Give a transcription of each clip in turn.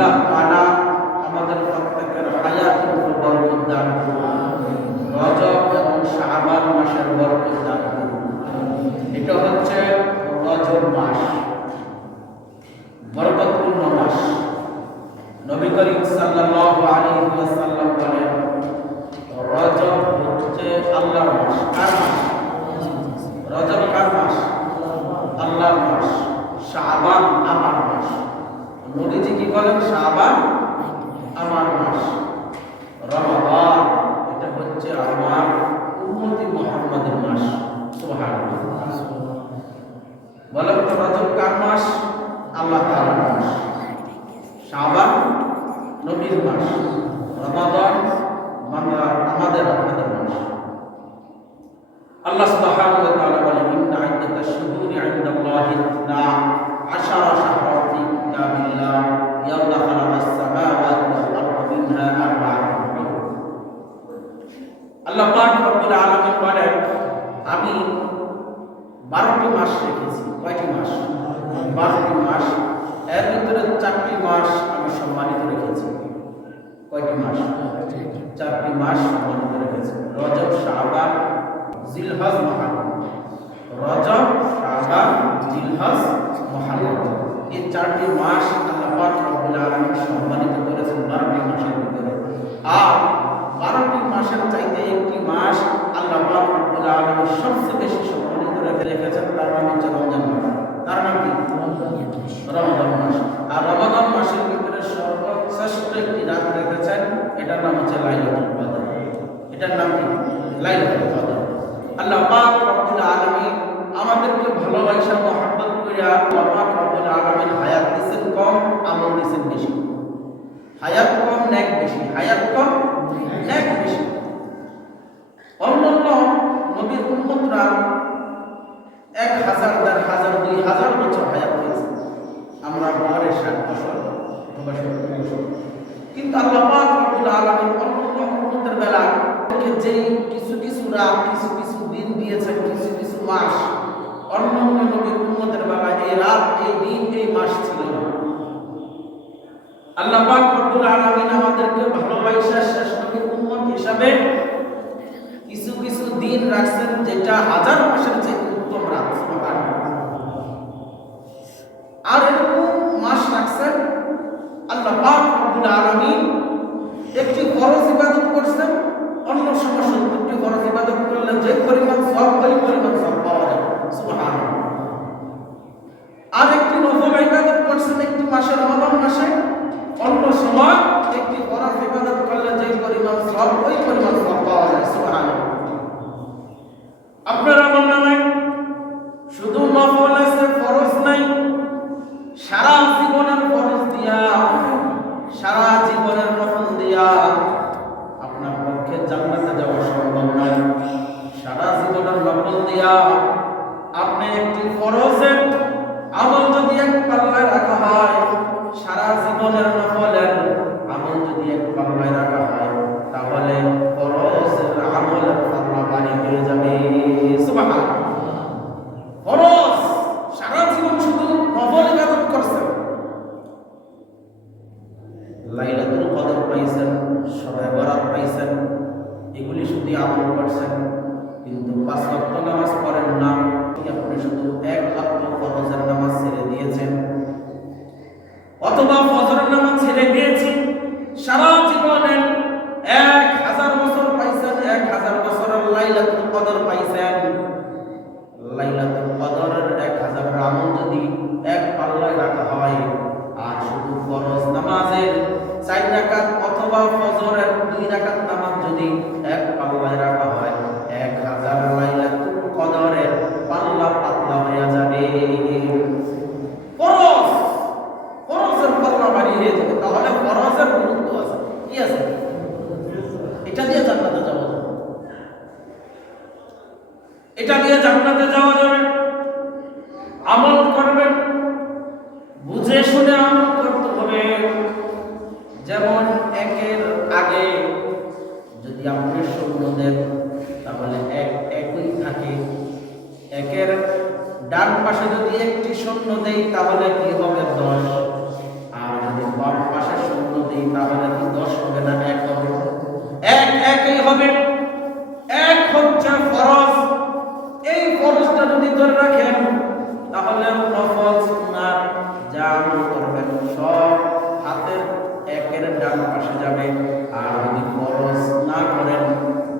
আল্লাহ তাআলা আমাদের প্রত্যেকের হায়াতের উপর বরকত দান করুন। রজব এবং শাবান মাসের বরকত দান করুন। এটা হচ্ছে রজব মাস, বরকতপূর্ণ মাস। নবী করিম সাল্লাল্লাহু আলাইহি ওয়াসাল্লাম বলেন, রজব হচ্ছে আল্লাহর মাস। কার মাস? রজব কার মাস? আল্লাহর মাস। শাবান আমার মাস। নবীজি কি বলেন? শাবান আমার মাস। রমাদান এটা হচ্ছে আমার উম্মতি মুহাম্মাদের মাস। সুবহানাল্লাহ। বলেন তো রজব কার মাস? আল্লাহ তাআলার মাস। শাবান নবীর মাস। রমাদান আমাদের আপনাদের মাস। আল্লাহ সুবহানাহু ওয়া তাআলা বলেন, ইন্না ইদ্দাতাশ শুহুরি ইনদাল্লাহি 12 শাহরান ফি কিতাবিল্লাহ ইয়াওমা খালাকাস সামাওয়াতি ওয়াল আরদা মিনহা আরবা'তুন হুরুম। আল্লাহ পাক রব্বুল আলামিন বলেন, আমি 12টি মাস রেখেছি। কয়টি মাস? 12টি মাস। এর ভিতরে 4টি মাস আমি সম্মানিত রেখেছি। কয়টি মাস? 4টি মাস সম্মানিত রেখেছি। রজব, শাবান, জিলহজ, মুহররম। রজব, শাবান, জিলহজ, মুহররম, এই 4টি মাস আল্লাহ পাক রব্বুল আলামিন সম্মানিত করেছেন 12টি মাসের ভিতরে। আর 12টি মাসের চাইতে একটি মাস আল্লাহ পাক রব্বুল আলামিন সবচেয়ে বেশি সম্মানিত রেখেছেন, তার নাম হচ্ছে রমজান মাস। তার নাম কি? রমজান মাস। আর রমজান মাসের ভিতরে সর্বশ্রেষ্ঠ একটি রাত রেখেছেন, এটার নাম হচ্ছে লাইলাতুল কদর। এটার নাম কি? লাইলাতুল কদর। আল্লাহ পাক রব্বুল আলামিন আমাদেরকে ভালোবাসা মহব্বত কইরা আল্লাহ পাক রব্বুল আলামিন হায়াত দিয়েছেন কম, আমল দিয়েছেন বেশি। হায়াত কম, নেক বেশি। হায়াত কম, নেক বেশি। অন্যান্য নবীর উম্মতরা 1000, 1000, 2000 বছর হায়াত পেয়েছে। আমরা গড়ে 60 বছর অথবা 70 বছর। কিন্তু আল্লাহ পাক রব্বুল আলামিন অন্যান্য উম্মতের বেলা যেই কিছু কিছু রাত, কিছু কিছু দিন দিয়েছেন, কিছু কিছু মাস, অন্যান্য নবীর উম্মতের বেলা এই রাত, এই দিন, এই মাস ছিল না। আল্লাহ পাক রব্বুল আলামিন আমাদেরকে ভালোবাসা শেষ নবীর উম্মত হিসাবে কিছু কিছু দিন রাখছেন, যেটা 1000 মাসের চেয়ে উত্তম রাত। আর এরকম মাস রাখছেন আল্লাহ পাক রব্বুল আলামিন একটি ফরজ ইবাদত করছেন, অন্য সময় 70টি ফরজ ইবাদত করলে যে পরিমাণ সওয়াব, ওই পরিমাণ সওয়াব পাওয়া যায়। সুবহানাল্লাহ। আর একটি নফল ইবাদত করছেন একটি মাসে, রমজান মাসে, অন্য সময় একটি ফরজ ইবাদত করলে যে পরিমাণ সওয়াব, ওই পরিমাণ সওয়াব পাওয়া যায়। সুবহানাল্লাহ। আপনার আমল নামে শুধু নফল আছে, ফরজ নাই। সারা জীবনের ফরজ দিয়া, সারা জীবনের নফল দিয়া আপনার পক্ষে জান্নাতে যাওয়া সম্ভব নয়। সারা জীবনের নফল দিয়া আপনি একটি ফরজের আমল যদি এক পাল্লায় রাখা হয়, সারা জীবনের নফলের আমল যদি এক পাল্লায় রাখা হয়, তাহলে ফরজের আমলের পাল্লা ভারী হয়ে যাবে। সুবহানাল্লাহ। ফরজ সারা জীবন শুধু নফল ইবাদত করছেন, লাইলাতুল কদর পাইছেন, শবে বরাত পাইছেন, এগুলি শুধু আমল করছেন, কিন্তু 5 ওয়াক্ত নামাজ পড়েন না। আপনি শুধু 1 ওয়াক্ত ফরজের নামাজ ছেড়ে দিয়েছেন, অথবা ফজরের নামাজ ছেড়ে দিয়েছেন। সারা জীবনে 1000 বছর পাইছেন, 1000 বছরের লাইলাতুল কদর পাইছেন। লাইলাতুল কদরের 1000 আমল যদি এক পাল্লায় রাখা হয়, আর শুধু ফরজ নামাজের 4 রাকাত অথবা ফজরের 2 রাকাত নামাজ যদি এক পাল্লায় রাখা হয়, 1000 লাইলাতুল কদরের পাল্লা পাতলা হয়ে যাবে। ফরজের পাল্লা ভারী হয়ে যাবে। তাহলে ফরজের গুরুত্ব আছে, কি আছে? এটা দিয়ে জান্নাতে যাওয়া যাবে, এটা দিয়ে জান্নাতে যাওয়া যাবে। আমল করবেন, বুঝে শুনে আমল করতে হবে। যেমন 1-এর আগে যদি আপনি শূন্য দেন, তাহলে 1 একই থাকে। 1-এর ডান পাশে যদি একটি শূন্য দেই, তাহলে কি হবে? 10। আর যদি বাম পাশে তাহলে কি 10 হবে না 1 হবে? একই হবে। এক হচ্ছে ফরজ, এই ফরজটা যদি ধরে রাখেন তাহলে নফল সুন্নাত যা আমল করবেন সব হাতের একের ডান পাশে যাবে। আর যদি ফরজ না করেন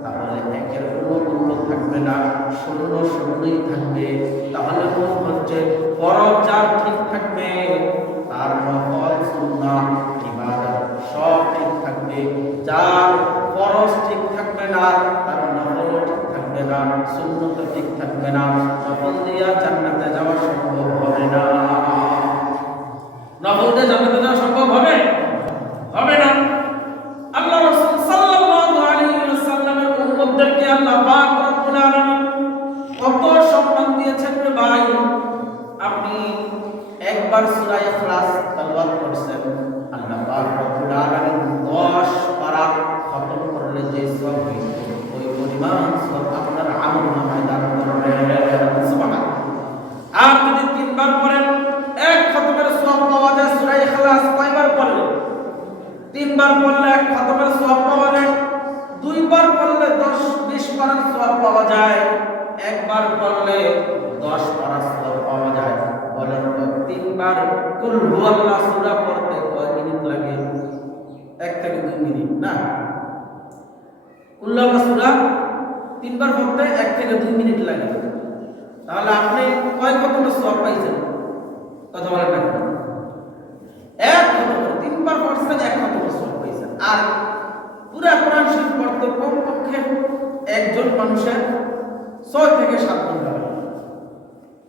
তাহলে একের কোনো মূল্য থাকবে না, শূন্য শূন্যই থাকবে। তাহলে মূল হচ্ছে ফরজ যার ঠিক থাকবে তার নফল সুন্নাত ইবাদত সব ঠিক থাকবে। যার ফরজ ঠিক থাকবে না তার নফল ঠিক থাকবে না, সুন্নত ঠিক থাকবে না। নফল দিয়া জান্নাতে যাওয়া সম্ভব হবে না। নফল দিয়ে জান্নাতে যাওয়া সম্ভব হবে হবে না। আল্লাহ রাসূল সাল্লাল্লাহু আলাইহি ওয়াসাল্লামের উম্মতদেরকে আল্লাহ পাক রব্বুল আলামিন কত সম্মান দিয়েছেন রে ভাই। আপনি একবার সূরা ইখলাস তেলাওয়াত করছেন, আল্লাহ পাক রব্বুল আলামিন 10 পারা খতম করলে যে সওয়াব হয় ওই পরিমাণ সওয়াব আপনার আমলনামায় দান করবেন। সুবহানাল্লাহ। আর যদি 3 বার পড়েন এক খতমের সওয়াব পাওয়া যায়। সূরা ইখলাস কয়বার পড়লে? 3 বার পড়লে এক খতমের সওয়াব পাওয়া যায়। 2 বার পড়লে 10-20 পারার সওয়াব পাওয়া যায়। একবার পড়লে 10 পারার সওয়াব পাওয়া যায়। বলেন তো 3 বার কুল হুয়াল্লাহ সূরা পড়তে কয় মিনিট লাগে? 1 থেকে 2 মিনিট না? কুল হুয়াল্লাহ সূরা 3 বার পড়তে 1 থেকে 2 মিনিট লাগে। তাহলে আপনি কয় খতমের সওয়াব পাইছেন? কথা বলেন না। এক খতমের 3 বার পড়ছেন, 1 খতমের সওয়াব পাইছেন। আর পুরা কোরআন শরীফ পড়তে কমপক্ষে একজন মানুষের 6 থেকে 7 ঘন্টা লাগে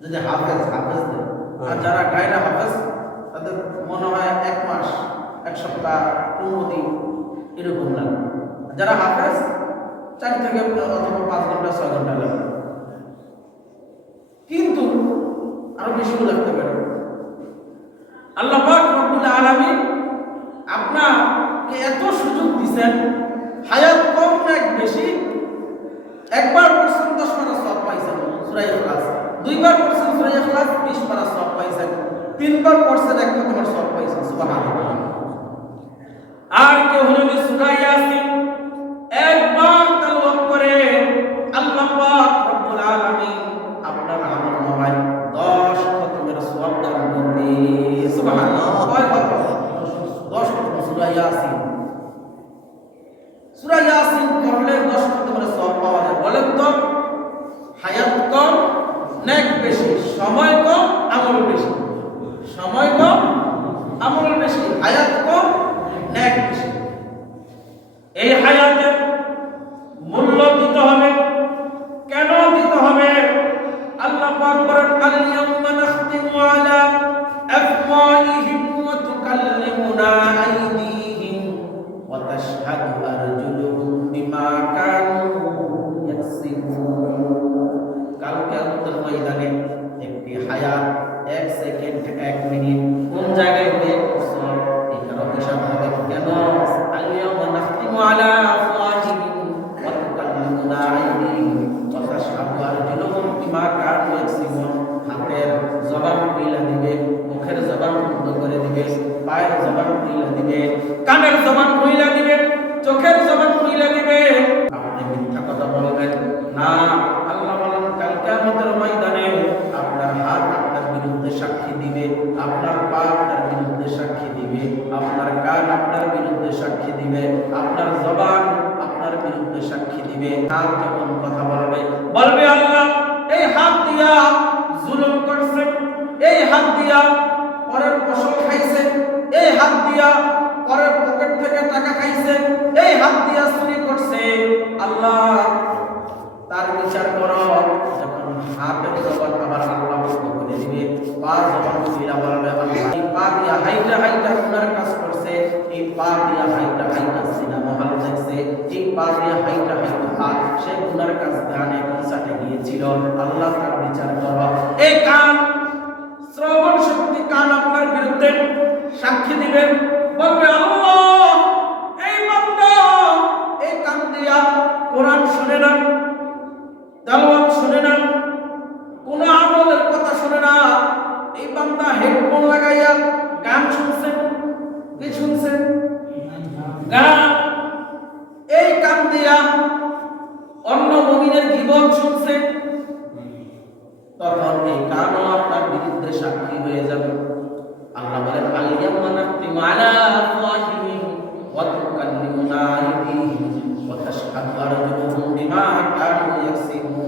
যদি হাফেজ দেয়। আর যারা গায়রা হাফেজ তাদের মনে হয় 1 মাস 1 সপ্তাহ 15 দিন এরকম লাগে। যারা হাফেজ 4 থেকে অথবা 5 ঘন্টা 6 ঘন্টা লাগে, কিন্তু আরো বেশিও লাগতে পারে। আল্লাহ পাক রব্বুল আলামিন আপনাকে এত সুযোগ দিবেন, হায়াত কম না বেশি। একবার পড়ছেন 10 পারা সওয়াব পাইছেন সূরা ইখলাস, 2 বার পড়ছেন সূরা ইখলাস 20 পারা সওয়াব পাইছেন, 3 বার পড়ছেন 1 খতমের সওয়াব পাইছেন। সুবহানাল্লাহ। আর কেউ যদি সূরা ইয়াসিন একবার তেলাওয়াত করে আল্লাহ পাক রব্বুল আলামিন আপনার আমলনামায় 10 খতমের সওয়াব দান করবে। সুবহানাল্লাহ। কয় খতম? 10 খতম সূরা ইয়াসিন। সূরা ইয়াসিন পড়লে 10 খতমের সওয়াব পাওয়া যায়। বলেন তো হায়াত কম নেক বেশি, সময় কম আমল বেশি? সময় কম আমল বেশি, হায়াত কম নেক বেশি। এই হায়াতের মূল্য দিতে হবে। কেন দিতে হবে? আল্লাহ পাক বলেন আল ইয়াউমা নাখতিমু আলা আফওয়াহিহিম ওয়া তুকাল্লিমুনা আইদিহিম ওয়া তাশহাদু আরজুলুহুম বিমা কানু ইয়াকসিবুন। কাল কিয়ামতের ময়দানে একটি হায়াত 1 সেকেন্ড 1 মিনিট কোন জায়গায় হয়ে বছর এটারও হিসাব হবে। কেন? আল ইয়াউমা নাখতিমু আলা আফওয়াহিহিম ওয়া তুকাল্লিমুনা আইদিহিম ওয়া তাশহাদু আরজুলুহুম বিমা কানু ইয়াকসিবুন। হাতের জবান খুলে দিবে, মুখের জবান বন্ধ করে দিবে, পায়ের জবান খুলে দিবে, কানের জবান খুলে দিবে, চোখের জবান খুলে দিবে। আপনি মিথ্যা কথা বলবেন না। আল্লাহ বলেন কাল কিয়ামতের ময়দানে আপনার হাত আপনার বিরুদ্ধে সাক্ষী দিবে, আপনার পা আপনার বিরুদ্ধে সাক্ষী দিবে, আপনার কান আপনার বিরুদ্ধে সাক্ষী দিবে, আপনার জবান আপনার বিরুদ্ধে সাক্ষী দিবে। হাত যখন কথা বলবে আল্লাহ এই হাত দিয়া জুলুম করছে, এই হাত দিয়া পরের ফসল খাইছে, এই হাত দিয়া পরের পকেট থেকে টাকা খাইছে, এই হাত দিয়া চুরি করছে। আল্লাহ তার বিচার করো। যখন হাতের জবান আবার আল্লাহ বন্ধ করে দিবে, পা জবান ফিরা বলবে আল্লাহ এই পা দিয়া হাইটা গুনার কাজ করছে, এই পা দিয়া হাইটা সিনেমা হল দেখছে, এই পা দিয়া হাইটা সে গুনার কাজ গানে কনসার্টে গিয়েছিল। আল্লাহ তার বিচার করো। এই কান শ্রবণ শক্তি, কান আপনার বিরুদ্ধে সাক্ষী দিবেন, বলবে আল্লাহ এই বান্দা এই কান দিয়া কোরআন শুনে না, তেলাওয়াত শুনে না, কোন আমলের কথা শুনে না। এই বান্দা হেডফোন লাগাইয়া গান শুনছেন, কি শুনছেন? গান, এই কান দিয়া অন্য মুমিনের গীবত শুনছে, তখন এই কানও আপনার বিরুদ্ধে সাক্ষী হয়ে যাবে। আল্লাহ বলেন আল-ইয়াওমা নাখতিমু আলা আফওয়াহিহিম ওয়া তুকাল্লিমুনা আইদিহিম ওয়া তাশহাদু আরজুলুহুম বিমা কানু ইয়াকসিবুন।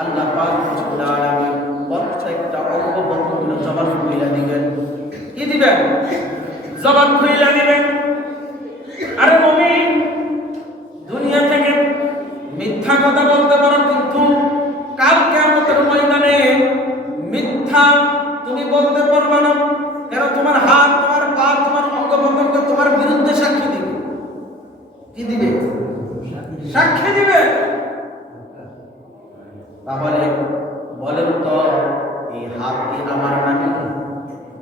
আল্লাহ পাক রব্বুল আলামিন প্রত্যেকটা অঙ্গ প্রত্যঙ্গের জবান খুইলা দিবেন। কি দিবেন? জবান খুইলা দিবেন। আরে মুমিন, দুনিয়া থেকে মিথ্যা কথা বলতে পারো, কিন্তু কাল কিয়ামতের ময়দানে মিথ্যা তুমি বলতে পারবে না। কেন? তোমার হাত, তোমার পা, তোমার অঙ্গ প্রত্যঙ্গ তোমার বিরুদ্ধে সাক্ষী দিবে। কি দিবে? সাক্ষী দিবে। তাহলে বলেন তো, এই হাত কি আমার নাকি?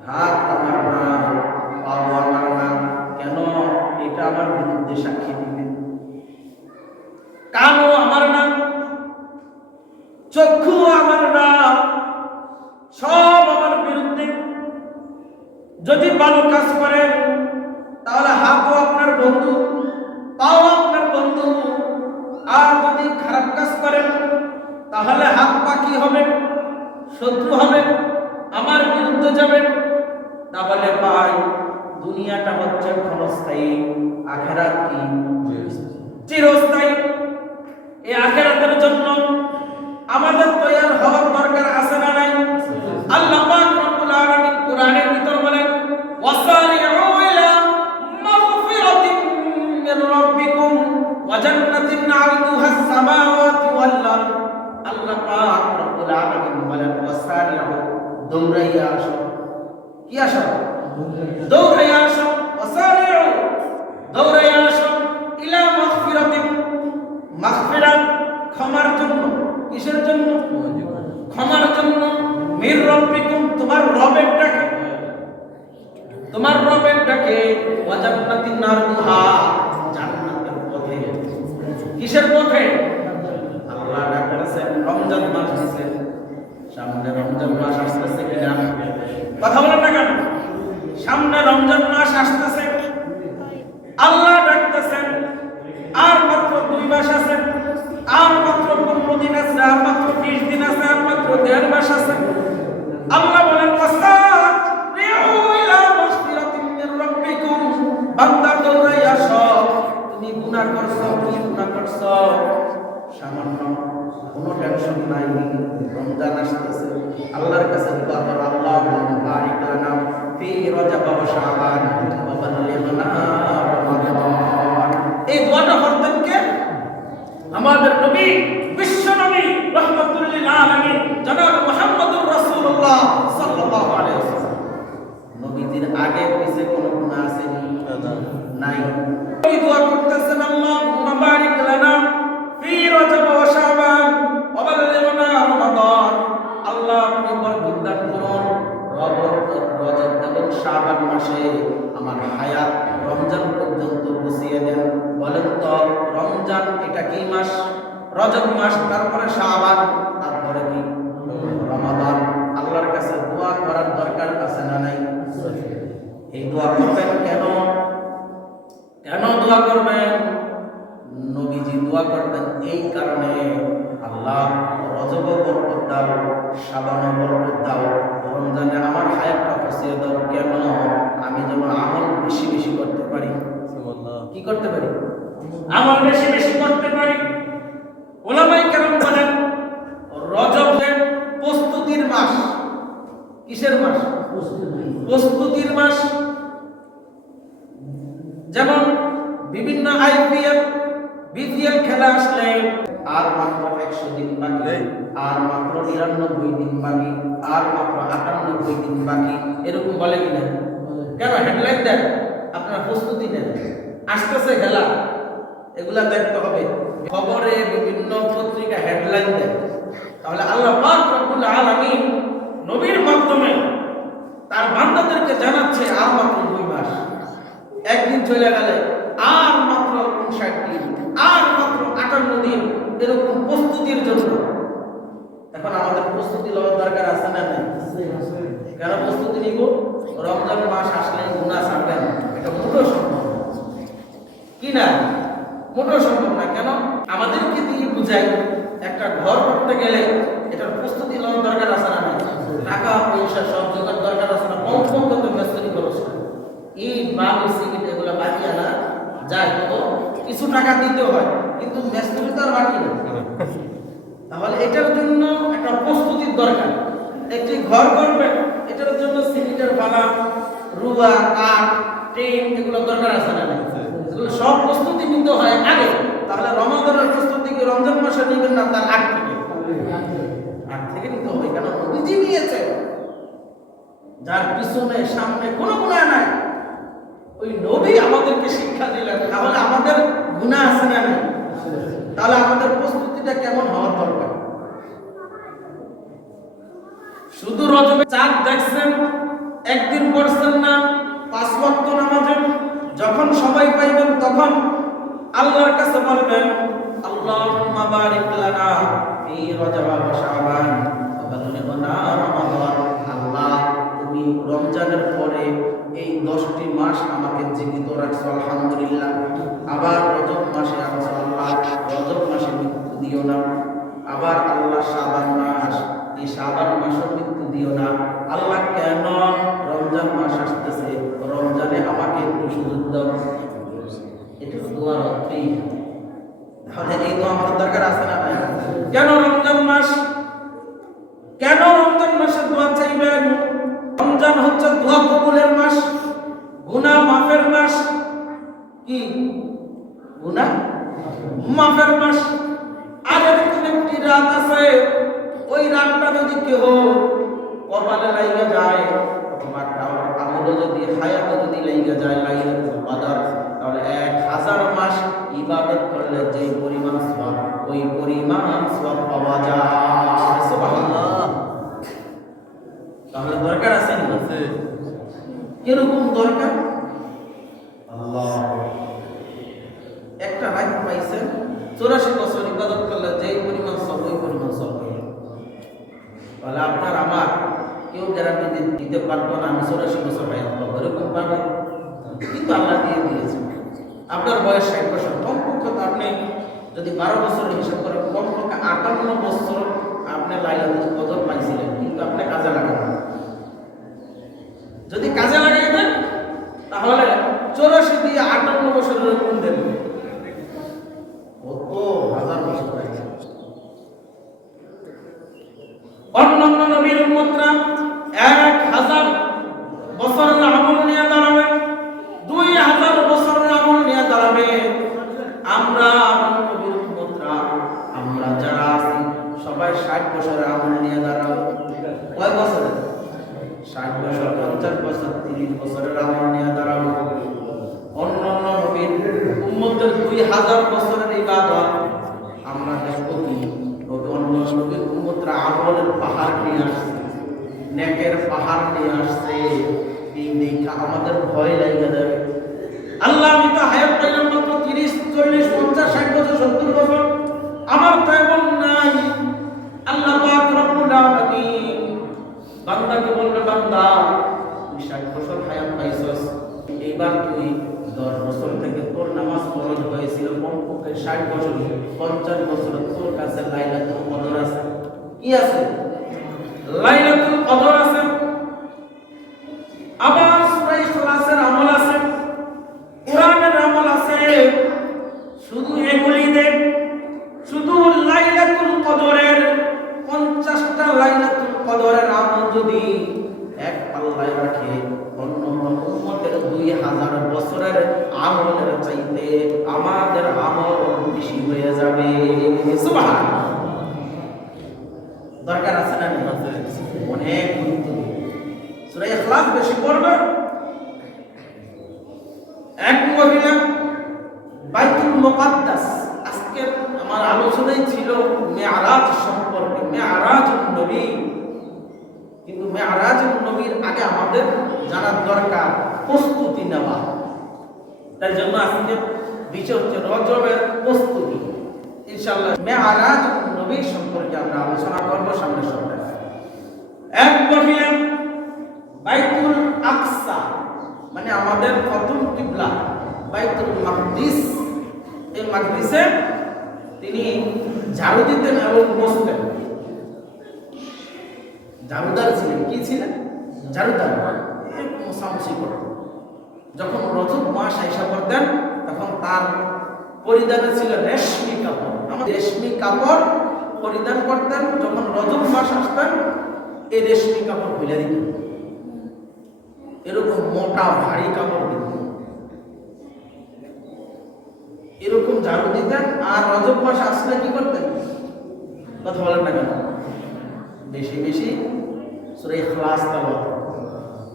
হাত আমার না, পা আমার না, কেন এটা আমার বিরুদ্ধে সাক্ষী দিবে? কানও আমার না, চক্ষু আমার না, সব আমার বিরুদ্ধে। যদি ভালো কাজ করেন তাহলে হাতও আপনার বন্ধু, পাও আপনার বন্ধু। আর যদি খারাপ কাজ করেন তাহলে হাত পা কি হবে? শত্রু হবে, আমার বিরুদ্ধে যাবে। তাহলে ভাই, দুনিয়াটা হচ্ছে ক্ষণস্থায়ী, আখিরাত কি চিরস্থায়ী। এই আখিরাতের জন্য আমাদের তৈয়ার হওয়ার দরকার আছে না নাই? আল্লাহ পাক রব্বুল আলামিন কোরআনের ভিতর বলেন ওয়াসারিউ ইলা মাগফিরাতিন মির রাব্বিকুম ওয়া জান্নাতিন আরদুহাস সামাওয়াতু ওয়াল আরদ। আল্লাহ পাক রব্বুল আলামিন বলেন ওয়াসারিউ, দৌড়াইয়া আসো। কি আসো? দৌড়াইয়া আসো। ওয়াসারিউ, দৌড়াইয়া আসো। ইলা মাগফিরাতিন, মাগফিরাত ক্ষমার জন্য। কিসের জন্য? ক্ষমার জন্য। মির রাব্বিকুম, তোমার রবের ডাকে, তোমার রবের ডাকে। ওয়া জান্নাতিন আরদুহা, জান্নাতের পথে। কিসের পথে? আল্লাহ ডাকতেছেন, রমজান মাস দিয়েছেন, সামনে রমজান মাস আসতেছে কিনা? কথা বলেন না কেন? সামনে রমজান মাস আসতেছে, আল্লাহ ডাকতেছেন। আর মাত্র 2 মাস আছে, আর মাত্র 15 দিন আছে, আর মাত্র 20 দিন আছে, আর মাত্র 1.5 মাস আছে। আল্লাহ বলেন ওয়াসারিউ ইলা মাগফিরাতিন মির রাব্বিকুম, বান্দা দৌড়াইয়া আসো। তুমি গুনাহ করছো, কি গুনাহ করছো? সামান্য, কোনো টেনশন নাই, রমজান আসতেছে। আল্লাহর কাছে দোয়া করো, আল্লাহুম্মা বারিক লানা ফি রজব ওয়া শাবান ওয়া বাল্লিগনা রমাদান। এই দোয়াটা করতেন কে? আমাদের নবী, বিশ্ব নবী রাহমাতুল লিল আলামিন জনাব মুহাম্মদুর রাসূলুল্লাহ সাল্লাল্লাহু আলাইহি ওয়াসাল্লাম। নবীজির আগে পিছে কোনো গুনাহ আছে নাই? এই দোয়া করতেছেন, আল্লাহুম্মা বারিক লানা ফি রজব ওয়া শাবান ওয়া বাল্লিগনা রমাদান। আল্লাহ আপনি বরকত দান করুন রজব এবং শাবান মাসে, আমার হায়াত রমজান পর্যন্ত পৌঁছিয়ে দেন। বলেন তো, রমজান এটা কি মাস? রজব মাস, তারপরে শাবান, তারপরে কি? রমাদান। আল্লাহর কাছে দোয়া করার দরকার আছে না নাই? এই দোয়া করবেন কেন? কেন দোয়া করবেন? নবীজি দোয়া করতেন এই কারণে, আল্লাহ রজব বরকত দাও, শাবান বরকত দাও, রমজানে আমার হায়াতটা পৌঁছিয়ে দাও। কেন? আমি যেন আমল বেশি বেশি করতে পারি। কি করতে পারি? আমল বেশি বেশি করতে পারি। ওলামায়ে কেরাম বলেন রজব প্রস্তুতির মাস। কিসের মাস? প্রস্তুতির মাস। যেমন বিভিন্ন আইপিএল, বিপিএল খেলা আসলে আর মাত্র 100 দিন বাকি, আর মাত্র 99 দিন বাকি, আর মাত্র 98 দিন বাকি, এরকম বলে কিনা? কেন? হেডলাইন দেন, আপনারা প্রস্তুতি নেন, আসতেছে খেলা, এগুলা দেখতে হবে। খবরে বিভিন্ন পত্রিকা হেডলাইন দেন। তাহলে আল্লাহ পাক রব্বুল আলামিন নবীর মাধ্যমে তার বান্দাদেরকে জানাচ্ছে আর মাত্র 2 মাস, একদিন চলে গেলে আর মাত্র 59 দিন, আর মাত্র 58 দিন, এরকম প্রস্তুতির জন্য। এখন আমাদের প্রস্তুতি লওয়ার দরকার আছে না নাই? কেন প্রস্তুতি নিব? রমজান মাস আসলে গুনাহ ছাড়বেন, এটা পুরো সম্ভব। করতে গেলে এটার প্রস্তুতি নেওয়ার দরকার আছে না? টাকা পয়সা সব জোগাড় দরকার আছে না? কমপক্ষে তো মেস্তুরি খরচ ইট বালু সিমেন্ট এগুলো বাকি আনা যায়, তো কিছু টাকা দিতে হয়, কিন্তু মেস্তুরি তো আর বাকি না। তাহলে এটার জন্য একটা প্রস্তুতির দরকার। একটি ঘর করবেন, এটার জন্য সিমেন্টের বালা, রুয়া, কাঠ, টিন এগুলো দরকার আছে না? এগুলো সব প্রস্তুতি নিতে হয় আগে। তাহলে রমাদানের প্রস্তুতি কি রমজান মাসে নেবেন না, তার আগ থেকে নিতে হবে। কেন? নবীজি নিয়েছে, যার পিছনে সামনে কোনো গুনাহ নাই, ওই নবী আমাদেরকে শিক্ষা দিলেন। তাহলে আমাদের গুনাহ আছে না? তাহলে আমাদের প্রস্তুতিটা কেমন হওয়ার দরকার? শুধু রজবে চাঁদ দেখছেন, একদিন পড়ছেন না, 5 ওয়াক্ত নামাজে যখন সবাই পাইবেন তখন আল্লাহর কাছে বলবেন, আল্লাহুম্মা বারিক লানা ফি রজব ওয়া শাবান ওয়া বাল্লিগনা রমাদান। আল্লাহ, তুমি রমজানের পরে এই 10টি মাস আমাকে জীবিত রাখছো, আলহামদুলিল্লাহ। আবার রজব মাসে আনছো, আল্লাহ রজব মাসে মৃত্যু দিও না। আবার আল্লাহ শাবান মাস, এই শাবান মাসে মৃত্যু দিও না। আল্লাহ, কেন রমজান মাস আসতেছে, রমজানে আমাকে একটু সুযোগ দাও। এটা দোয়ার অর্থই। তাহলে এই দোয়া আমাদের দরকার আছে না? কেন রমজান মাস, কেন রমজান মাসে দোয়া চাইবেন? রমজান হচ্ছে দোয়া কবুলের মাস, গুনাহ মাফের মাস। কি গুনাহ মাফের মাস। আর এরকম একটি রাত আছে, ওই রাতটা যদি কেউ কপালে লাইগা যায়, অথবা আমল যদি হায়াতে যদি লাইগা যায়, লাইলাতুল কদর, তাহলে 1000 মাস ইবাদত করলে যে পরিমাণ সওয়াব, ওই পরিমাণ সওয়াব পাওয়া যায়। সুবহানাল্লাহ। তাহলে দরকার আছে না? কিরকম দরকার? আল্লাহ, একটা রাত পাইছেন, 84 বছর ইবাদত করলে যে পরিমাণ সওয়াব, ওই পরিমাণ সওয়াব পাবেন। তাহলে আপনার আমার কেউ গ্যারান্টি দিতে পারবো না আমি 84 বছর হায়াত পাবো, এরকম পাবেন? কিন্তু আল্লাহ দিয়ে দিয়েছে। আপনার বয়স 60 বছর, কমপক্ষে তো আপনি যদি 12 বছর হিসাব করেন, কমপক্ষে 58 বছর আপনি লাইলাতুল কদর পাইছিলেন, কিন্তু আপনি কাজে লাগান। যদি কাজে লাগাই দেন, তাহলে 84 দিয়ে 58 বছরের গুণ দেন, কত হাজার বছর পাইছেন। অন্যান্য নবীর উম্মতরা 1000 বছরের আমল নিয়ে দাঁড়াবে, 2000 বছরের আমল নিয়ে দাঁড়াবে। আমরা নবীর উম্মতরা, আমরা যারা আছি সবাই 60 বছরের আমল নিয়ে দাঁড়াবো। কয় বছর? 60 বছর, 50 বছর, 30 বছরের আমল নিয়ে দাঁড়াবো। অন্যান্য নবীর উম্মতের 2000 বছরের ইবাদত আমরা দেখবো কি অন্য নবীর উম্মতরা আমলের পাহাড় নিয়ে আসছে, নেকের পাহাড় নিয়ে আসছে। এই দেখা আমাদের ভয় লাগে যাবে। আল্লাহ, আমি তো হায়াত পাইলাম মাত্র 30, 40, 50, 60 বছর, 70 বছর, আমার তো এমন নাই। আল্লাহ পাক রব্বুল আলামিন বান্দাকে বলবে, বান্দা তুই 60 বছর হায়াত পাইছস, এইবার তুই 10 বছর থেকে তোর নামাজ ফরজ হয়েছিল, কমপক্ষে 60 বছর, 50 বছর তোর কাছে লাইলাতুল কদর আছে। কি আছে? লাইলাতুল কদর আছে। আবার সূরা ইখলাসের আমল আছে, কোরআনের আমল আছে। শুধু এগুলি দেখ, শুধু লাইলাতুল কদরের 50টা লাইলাতুল কদরের আমল যদি এক পাল্লায় রাখে, অন্য উম্মতের 2000 বছরের আমলের চাইতে আমাদের আমল বেশি হয়ে যাবে। সুবহানাল্লাহ। দরকার আছে না? অনেক গুরুত্ব। সূরা ইখলাস বেশি পড়বে। এক মহিলা বাইতুল মুকাদ্দাস, আজকে আমার আলোচনাই ছিল মেরাজ সম্পর্কে, মেরাজুন নবী। কিন্তু মেরাজুন নবীর আগে আমাদের জানার দরকার প্রস্তুতি নেওয়া। তাই জন্য আজকে বিষয় হচ্ছে রজবের প্রস্তুতি। ইনশাআল্লাহ মেরাজুন নবী সম্পর্কে আমরা আলোচনা করব সামনের সপ্তাহে। এক মহিলা বাইতুল আকসা, মানে আমাদের প্রথম কিবলা বাইতুল মাকদিস, এই মাকদিসে তিনি ঝাড়ু দিতেন এবং বসতেন। ঝাড়ুদার ছিলেন, কি ছিলেন? ঝাড়ুদার। মোছামুছি করতেন। যখন রজব মাস আইসা করতেন তখন তার পরিধানে ছিল রেশমি কাপড়। আমার রেশমি কাপড় পরিধান করতেন। যখন রজব মাস আসতেন এই রেশমি কাপড় খুলে দিতেন, এরকম মোটা ভারী কাপড় দিতেন, এরকম ঝাড়ু দিতেন। আর রজব মাস আসলে কি করতেন? কথা বলেন না কেন? বেশি বেশি সূরা ইখলাস তেলাওয়াত,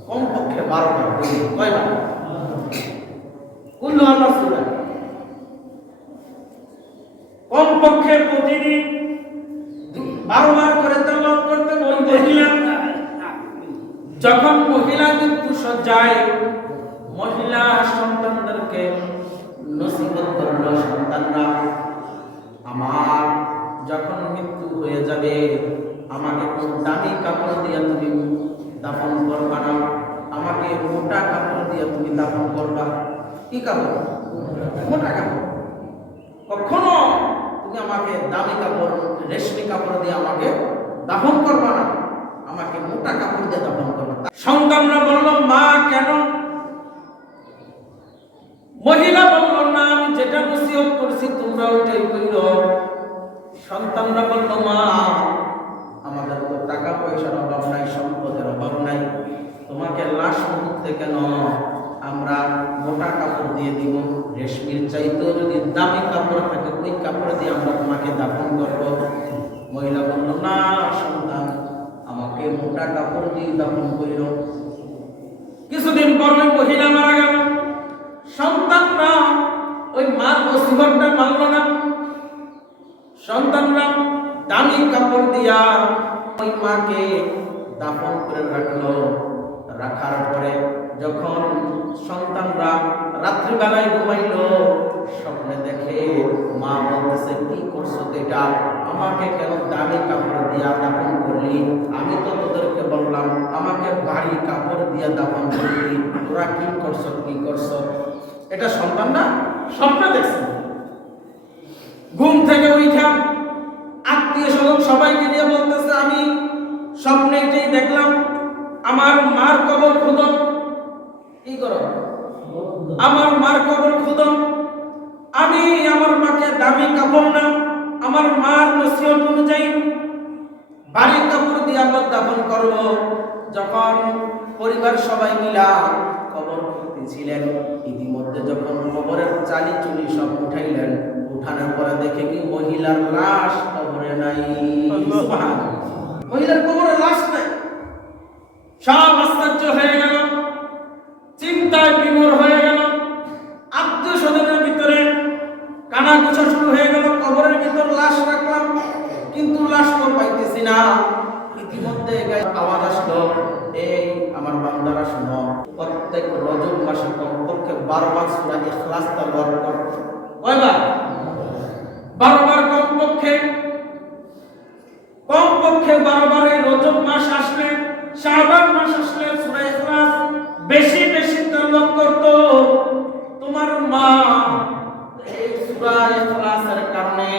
কমপক্ষে 12 বার। কয়বার? কুল্লু আল্লাহ সূরা কমপক্ষে প্রতিদিন 12 বার করে তেলাওয়াত করতেন। ওই মহিলা যখন মহিলা মৃত্যু সজ্জায় মহিলা সন্তানদেরকে নসিহত করলো, সন্তানরা আমার যখন মৃত্যু হয়ে যাবে আমাকে কোন দামি কাপড় দিয়ে তুমি দাফন করবা না, আমাকে মোটা কাপড় দিয়ে তুমি দাফন করবা। কি কাপড়? মোটা কাপড়। কখনো তুমি আমাকে দামি কাপড় রেশমি কাপড় দিয়ে আমাকে দাফন করবা না, আমাকে মোটা কাপড় দিয়ে দাফন করবা। সন্তানরা বলল, মা কেন? মহিলা বলল, না আমি যেটা নসিহত করছি তোমরা ওইটাই কইরো। সন্তানরা বলল, মা আমাদের তো টাকা পয়সার অভাব নাই, সম্পদের অভাব নাই, তোমাকে লাশ মুহূর্তে কেন আমরা মোটা কাপড় দিয়ে দিব, রেশমির চাইতেও যদি দামি কাপড় থাকে ওই কাপড় দিয়ে আমরা তোমাকে দাফন করব। মহিলা বলল, না সন্তান আমাকে মোটা কাপড় দিয়ে দাফন করিল। কিছুদিন পর ওই মহিলা মারা গেল। সন্তানরা ওই মার নসিহতটা মানল না। সন্তানরা দামি কাপড় দিয়া ওই মাকে দাফন করে রাখলো। রাখার পরে যখন সন্তানরা রাত্রিবেলায় ঘুমাইল, স্বপ্নে দেখে মা বলতেছে, কি করছো এটা? আমাকে কেন দামি কাপড় দিয়া দাফন করলি? আমি তো তোদেরকে বললাম আমাকে ভারী কাপড় দিয়া দাফন করলি, তোরা কি করছো, কি করছো? এটা সন্তান না স্বপ্নে দেখছে। ঘুম থেকে উঠা আত্মীয় স্বজন সবাইকে নিয়ে বলতেছে, আমি স্বপ্নে এটাই দেখলাম, আমার মার কবর খুদন। কি করো? আমার মার কবর খুদন। আমি আমার মাকে দামি কাপড় না, আমার মার নসিহত অনুযায়ী ভারী কাপড় দিয়ে আমরা দাফন করব। যখন পরিবার সবাই মিলা কবর খুঁড়তেছিলেন, ইতিমধ্যে যখন কবরের চালি চুলি সব উঠাইলেন, উঠানোর পরে দেখে কি মহিলার লাশ কবরে নাই। মহিলার কবরে লাশ নাই। সব আশ্চর্য হয়ে গেল, চিন্তায় বিমূঢ় হয়ে গেল। আত্মীয় স্বজনের ভিতরে কানাঘুষা শুরু হয়ে গেল। কবরের ভিতর লাশ রাখলাম কিন্তু লাশ তো পাইতেছি না। ইতিমধ্যে আওয়াজ আসলো, এই আমার বান্দারা শুনো, প্রত্যেক রজব মাসে কমপক্ষে 12 বার সূরা ইখলাস তেলাওয়াত করতে। কয়বার? 12 বার কমপক্ষে 12 বার। এই রজব মাস আসলে, শাবান মাস আসলে সূরা ইখলাস বেশি বেশি তেলাওয়াত করত। তোমার মা এই সূরা ইখলাসের কারণে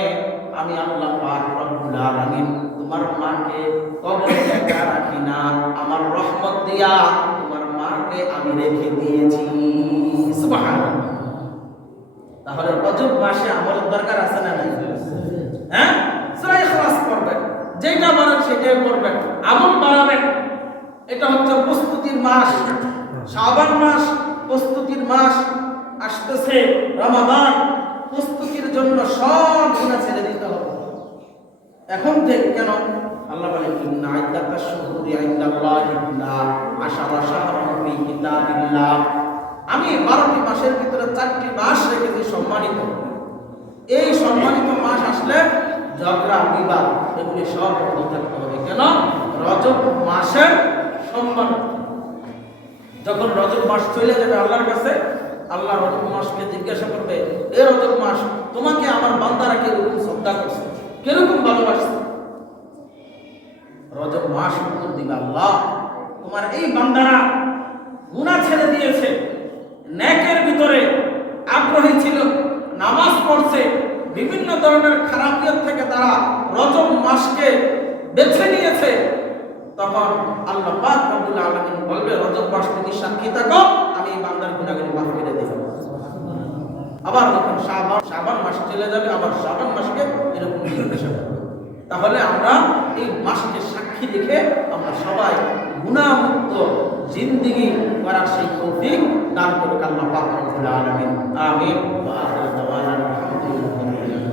আমি আল্লাহ পাক রব্বুল আলামিন তোমার মাকে কবরে একা রাখি না, আমার রহমত দিয়া তোমার মাকে আমি রেখে দিয়েছি। সুবহানাল্লাহ। তাহলে রজব মাসে আমল দরকার আছে না নাই? হ্যাঁ, সূরা ইখলাস পড়বেন, যেটা বলেন সেটাই পড়বেন, আমল বাড়াবেন। এটা হচ্ছে প্রস্তুতির মাস। শাবান মাস প্রস্তুতির মাস, আসতেছে রমাদান, প্রস্তুতির জন্য সব গুনাহ ছেড়ে দিতে হবে এখন থেকে। কেন? আল্লাহ বলেন, ইন্না ইদ্দাতাশ শুহুরি ইনদাল্লাহি 12 শাহরান ফি কিতাবিল্লাহ। আমি 12টি মাসের ভিতরে 4টি মাস রেখেছি সম্মানিত। এই সম্মানিত মাস আসলে ঝগড়া বিবাদ এগুলি সব বন্ধ থাকতে হবে। কেন? রজব মাসের সম্মান। যখন রজব মাস চলে যাবে আল্লাহর কাছে, আল্লাহ রজব মাসকে জিজ্ঞাসা করবে, এ রজব মাস তোমাকে আমার বান্দারা কিরকম শ্রদ্ধা করছে, কিরকম ভালোবাসছে? রজব মাস উত্তর দিবে, আল্লাহ তোমার এই বান্দারা গুনাহ ছেড়ে দিয়েছে, নেকের ভিতরে আগ্রহী ছিল, নামাজ পড়ছে, বিভিন্ন ধরনের খারাপিয়ত থেকে তারা রজব মাসকে বেছে নিয়েছে, তখন আল্লাহ পাক রব্বুল আলামিন বলবে রজব মাস তুমি সাক্ষী থাকো, আমি এই বান্দার গুনাহগুলো মাফ করে দেব। আবার যখন শাবান মাস চলে যাবে, আবার শাবান মাসকে এরকম নির্দেশনা করবে। তাহলে আমরা এই মাসকে সাক্ষী রেখে আমরা সবাই গুনাহমুক্ত জিন্দেগি করার সেই তৌফিক দান করুক আল্লাহ পাক রব্বুল আলামিন। আমিন। ওয়া আখিরু দাওয়ানা আলহামদুলিল্লাহ।